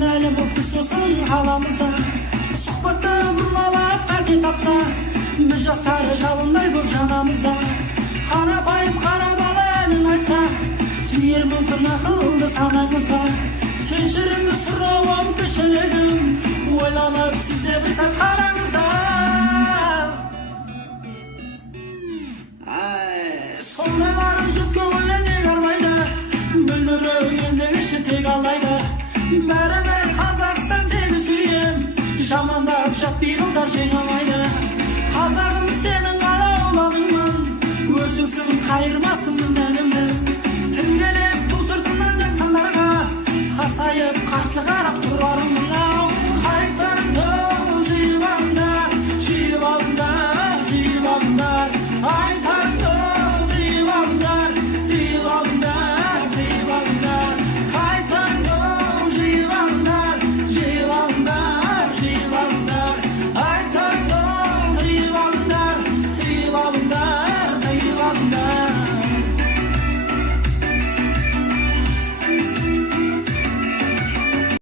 кінәлі бұлты сосын қаламызда сұхбатты бұрмалап қате тапса біз жастары жалындай боп жанамызда қарапайым қара бала әнін айтса түйер мүмкін ақылды санаңызға кешірімді сұрауым кішілігім ойланып сізде бір сәт қараңызда сондайларым жұт көңіліне тек армайды бүлдіріп ендігі іші тек алдайды бәрібір Қазақстан сені сүйем жамандап жат пиғылдар жеңе алмайды қазағым сенің қалауланыңмын өзіңсің қайырмасын мәнімді тілгелеп ту сыртымнан жатқандарға қасайып қарсы қарап